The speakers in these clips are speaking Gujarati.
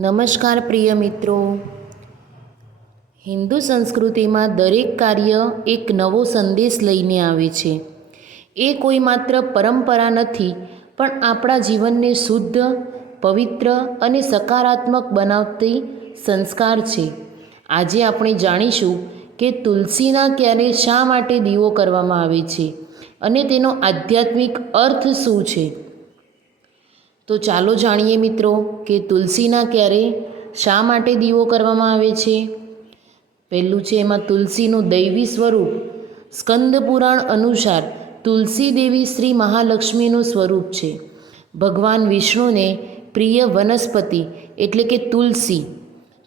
નમસ્કાર પ્રિય મિત્રો. હિન્દુ સંસ્કૃતિમાં દરેક કાર્ય એક નવો સંદેશ લઈને આવે છે. એ કોઈ માત્ર પરંપરા નથી, પણ આપણા જીવનને શુદ્ધ, પવિત્ર અને સકારાત્મક બનાવતી સંસ્કાર છે. આજે આપણે જાણીશું કે તુલસીના ક્યારે શા માટે દીવો કરવામાં આવે છે અને તેનો આધ્યાત્મિક અર્થ શું છે. તો ચાલો જાણીએ મિત્રો કે તુલસીના ક્યારે શા માટે દીવો કરવામાં આવે છે? પહેલું છે એમાં તુલસીનું દૈવી સ્વરૂપ. સ્કંદ પુરાણ અનુસાર તુલસી દેવી શ્રી મહાલક્ષ્મીનું સ્વરૂપ છે. ભગવાન વિષ્ણુને પ્રિય વનસ્પતિ એટલે કે તુલસી.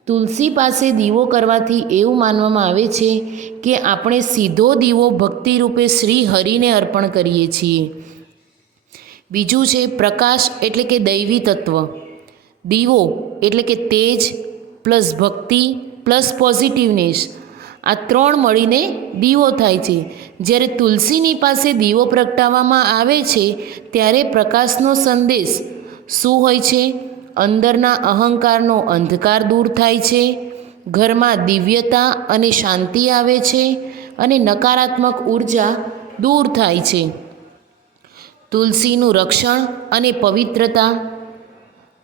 તુલસી પાસે દીવો કરવાથી એવું માનવામાં આવે છે કે આપણે સીધો દીવો ભક્તિ રૂપે શ્રી હરિને અર્પણ કરીએ છીએ. બીજું છે પ્રકાશ એટલે કે દૈવી તત્વ. દીવો એટલે કે તેજ પ્લસ ભક્તિ પ્લસ પોઝિટિવનેસ. આ ત્રણ મળીને દીવો થાય છે. જ્યારે તુલસીની પાસે દીવો પ્રગટાવવામાં આવે છે, ત્યારે પ્રકાશનો સંદેશ શું હોય છે? અંદરના અહંકારનો અંધકાર દૂર થાય છે, ઘરમાં દિવ્યતા અને શાંતિ આવે છે અને નકારાત્મક ઊર્જા દૂર થાય છે. તુલસીનું રક્ષણ અને પવિત્રતા.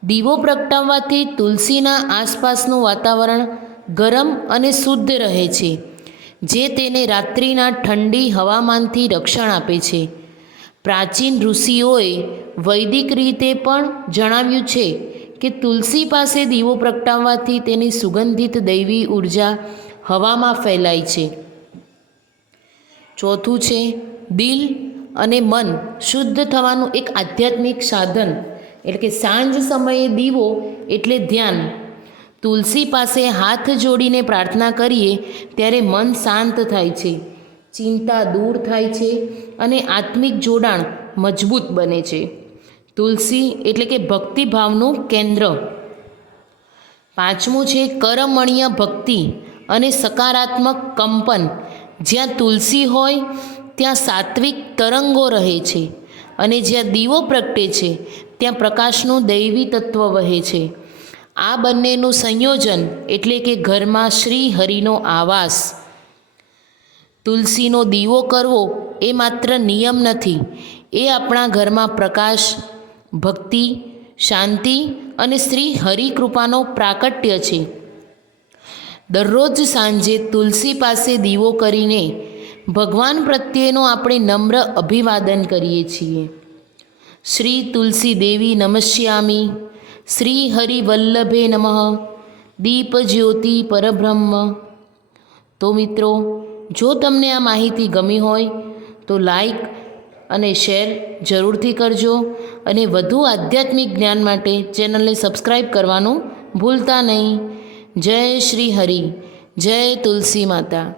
દીવો પ્રગટાવવાથી તુલસીના આસપાસનું વાતાવરણ ગરમ અને શુદ્ધ રહે છે, જે તેને રાત્રિના ઠંડી હવામાનથી રક્ષણ આપે છે. પ્રાચીન ઋષિઓએ વૈદિક રીતે પણ જણાવ્યું છે કે તુલસી પાસે દીવો પ્રગટાવવાથી તેની સુગંધિત દૈવી ઊર્જા હવામાં ફેલાય છે. ચોથું છે, દિલ અને મન શુદ્ધ થવાનું એક આધ્યાત્મિક સાધન. એટલે કે સાંજ સમયે દીવો એટલે ધ્યાન. તુલસી પાસે હાથ જોડીને પ્રાર્થના કરીએ ત્યારે મન શાંત થાય છે. ચિંતા દૂર થાય છે અને આત્મિક જોડાણ મજબૂત બને છે. તુલસી એટલે કે ભક્તિભાવનું કેન્દ્ર. પાંચમું છે કરમણીય ભક્તિ અને સકારાત્મક કંપન. જ્યાં તુલસી હોય ત્યાં સાત્વિક તરંગો રહે છે અને જ્યાં દીવો પ્રગટે છે, ત્યાં પ્રકાશનું દૈવી તત્વ વહે છે. આ બંનેનું સંયોજન એટલે કે ઘરમાં શ્રી હરિનો આવાસ. તુલસીનો દીવો કરવો એ માત્ર નિયમ નથી, એ આપણા ઘરમાં પ્રકાશ, ભક્તિ, શાંતિ અને શ્રી હરિકૃપાનો પ્રાકટ્ય છે. દરરોજ સાંજે તુલસી પાસે દીવો કરીને ભગવાન પ્રત્યેનો આપણે નમ્ર અભિવાદન કરીએ છીએ. શ્રી તુલસી દેવી નમસ્યામી. શ્રી હરિવલ્લભે નમઃ. દીપ જ્યોતિ પરબ્રહ્મ. તો મિત્રો, જો તમને આ માહિતી ગમી હોય, તો લાઈક અને શેર જરૂરથી કરજો અને વધુ આધ્યાત્મિક જ્ઞાન માટે ચેનલને સબસ્ક્રાઈબ કરવાનું ભૂલતા નહીં. જય શ્રી હરિ. જય તુલસી માતા.